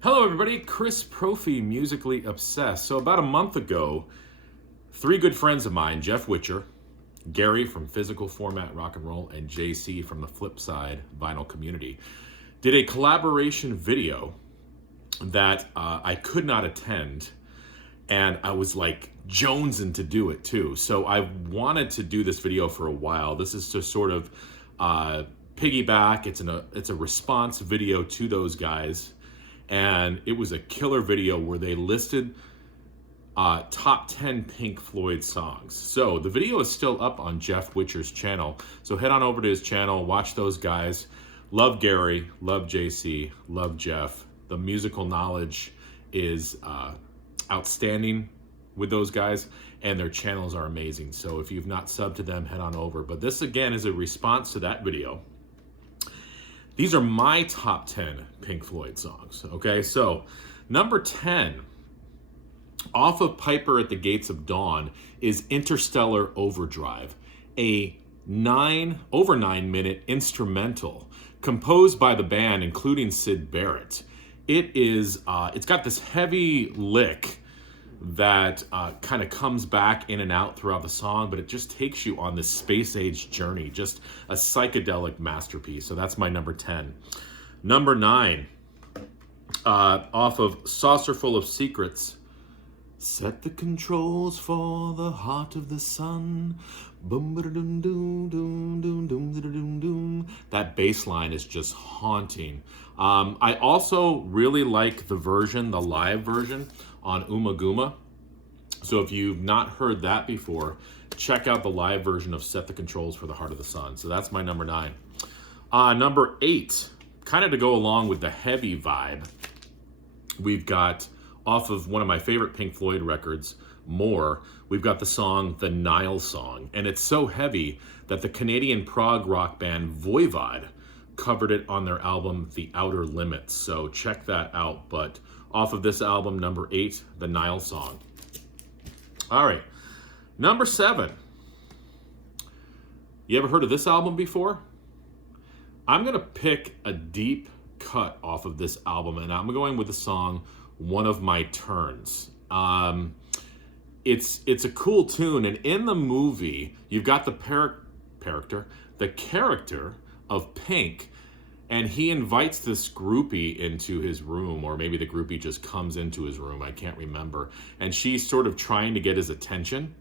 Hello, everybody. Chris Profi, Musically Obsessed. So, about a month ago, three good friends of mine, Jeff Witcher, Gary from Physical Format Rock and Roll, and JC from the Flip Side Vinyl Community, did a collaboration video that I could not attend, and I was like jonesing to do it too. So, I wanted to do this video for a while. This is to sort of piggyback. It's a response video to those guys. And it was a killer video where they listed top 10 Pink Floyd songs. So the video is still up on Jeff Witcher's channel. So head on over to his channel, watch those guys. Love Gary, love JC, love Jeff. The musical knowledge is outstanding with those guys, and their channels are amazing. So if you've not subbed to them, head on over. But this again is a response to that video. These are my top 10 Pink Floyd songs, okay? So, number 10, off of Piper at the Gates of Dawn, is Interstellar Overdrive, a over 9 minute instrumental composed by the band, including Syd Barrett. It's got this heavy lick that kind of comes back in and out throughout the song, but it just takes you on this space-age journey, just a psychedelic masterpiece. So that's my number 10. Number 9, off of Saucerful of Secrets, set the controls for the heart of the sun. Boom, ba-da-dum, doom, doom, doom, doom, da-da-dum, doom. That bass line is just haunting. I also really like the live version on Umaguma. So if you've not heard that before, check out the live version of Set the Controls for the Heart of the Sun. So that's my number 9. Number 8, kind of to go along with the heavy vibe, we've got off of one of my favorite Pink Floyd records, More, we've got the song The Nile Song. And it's so heavy that the Canadian prog rock band Voivod covered it on their album The Outer Limits. So check that out. But off of this album, number 8, The Nile Song. All right, number 7. You ever heard of this album before? I'm gonna pick a deep cut off of this album, and I'm going with the song One of My Turns. It's a cool tune, and in the movie, you've got the character of Pink, and he invites this groupie into his room, or maybe the groupie just comes into his room, I can't remember. And she's sort of trying to get his attention,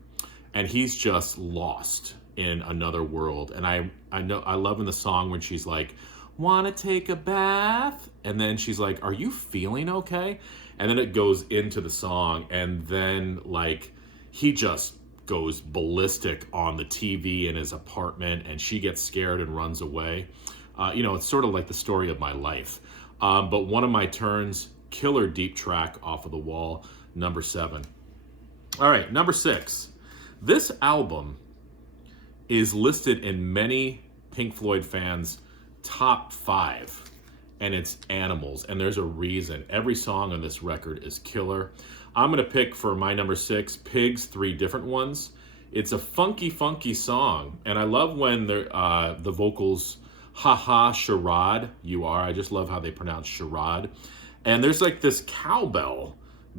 and he's just lost in another world. And I love in the song when she's like, wanna take a bath? And then she's like, are you feeling okay? And then it goes into the song, and then like he just goes ballistic on the TV in his apartment, and she gets scared and runs away. It's sort of like the story of my life. But One of My Turns, killer deep track off of The Wall, number 7. All right, number 6. This album is listed in many Pink Floyd fans' top 5, and it's Animals, and there's a reason. Every song on this record is killer. I'm gonna pick for my number 6, Pigs, 3 Different Ones. It's a funky song, and I love when the vocals, haha, charade, you are. I just love how they pronounce charade. And there's like this cowbell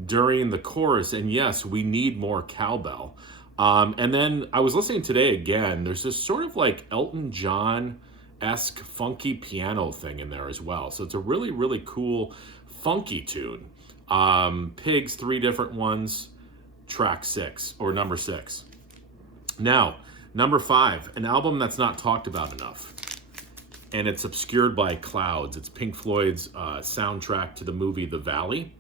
during the chorus, and yes, we need more cowbell. And then I was listening today again, there's this sort of like Elton John-esque funky piano thing in there as well. So it's a really, really cool funky tune. Pigs, 3 Different Ones, track 6, or number 6. Now, number 5, an album that's not talked about enough, and it's obscured by clouds. It's Pink Floyd's soundtrack to the movie The Valley.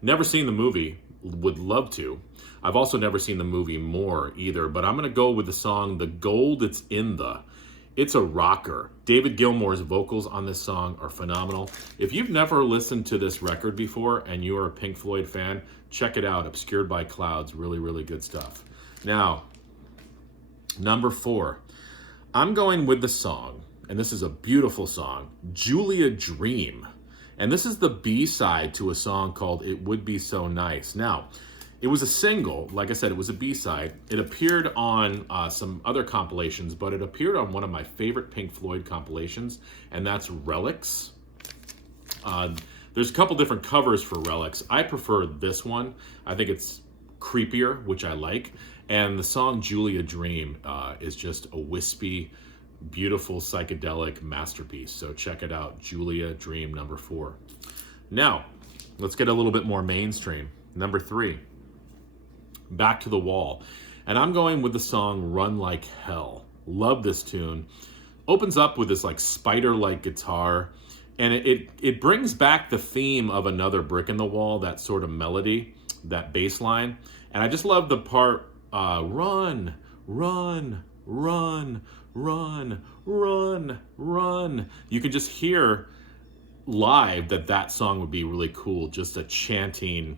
Never seen the movie, would love to. I've also never seen the movie More either, but I'm gonna go with the song The Gold It's in the. It's a rocker. David Gilmour's vocals on this song are phenomenal. If you've never listened to this record before and you are a Pink Floyd fan, check it out, Obscured by Clouds, really, really good stuff. Now, number 4, I'm going with the song, and this is a beautiful song, Julia Dream. And this is the B-side to a song called It Would Be So Nice. Now, it was a single, like I said, it was a B-side. It appeared on some other compilations, but it appeared on one of my favorite Pink Floyd compilations, and that's Relics. There's a couple different covers for Relics. I prefer this one. I think it's creepier, which I like. And the song Julia Dream is just a wispy, beautiful, psychedelic masterpiece. So check it out, Julia Dream, number 4. Now, let's get a little bit more mainstream. Number 3, Back to the Wall. And I'm going with the song Run Like Hell. Love this tune. Opens up with this like spider-like guitar. And it brings back the theme of Another Brick in the Wall, that sort of melody, that bass line. And I just love the part, run, run, run, run, run, run. You can just hear live that song would be really cool. Just a chanting,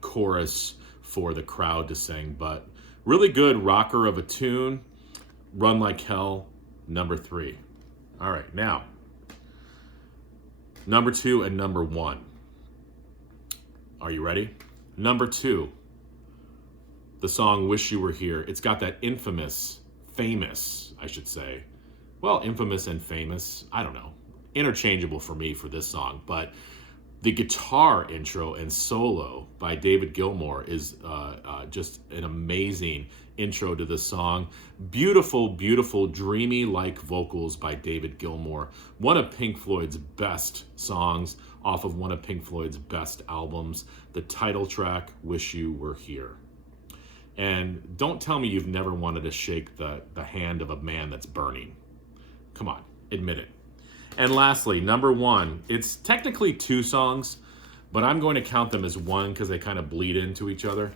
chorus for the crowd to sing. But really good rocker of a tune. Run Like Hell, number 3. All right, now, number 2 and number 1. Are you ready? Number 2, the song Wish You Were Here. It's got that famous, I should say. Well, infamous and famous, I don't know. Interchangeable for me for this song, but the guitar intro and solo by David Gilmour is just an amazing intro to the song. Beautiful, beautiful, dreamy-like vocals by David Gilmour. One of Pink Floyd's best songs off of one of Pink Floyd's best albums. The title track, Wish You Were Here. And don't tell me you've never wanted to shake the hand of a man that's burning. Come on, admit it. And lastly, number 1, it's technically 2 songs, but I'm going to count them as one because they kind of bleed into each other.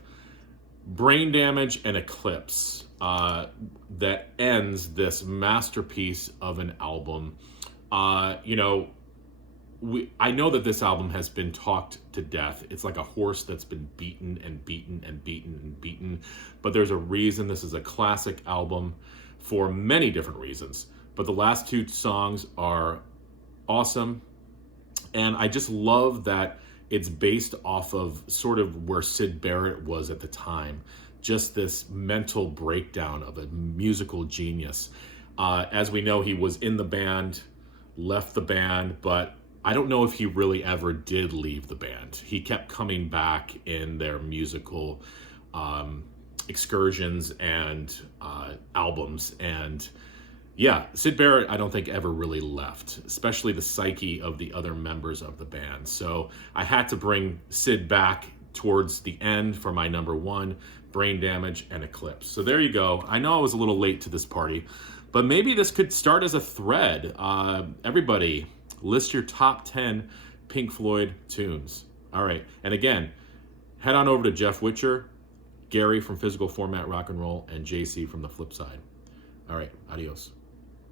Brain Damage and Eclipse, that ends this masterpiece of an album. I know that this album has been talked to death. It's like a horse that's been beaten and beaten and beaten and beaten. But there's a reason this is a classic album for many different reasons. But the last 2 songs are awesome. And I just love that it's based off of sort of where Syd Barrett was at the time. Just this mental breakdown of a musical genius. As we know, he was in the band, left the band, but I don't know if he really ever did leave the band. He kept coming back in their musical excursions and albums. And yeah, Syd Barrett, I don't think ever really left, especially the psyche of the other members of the band. So I had to bring Syd back towards the end for my number 1, Brain Damage and Eclipse. So there you go. I know I was a little late to this party, but maybe this could start as a thread. Everybody, list your top 10 Pink Floyd tunes. All right. And again, head on over to Jeff Witcher, Gary from Physical Format Rock and Roll, and JC from The Flip Side. All right. Adios.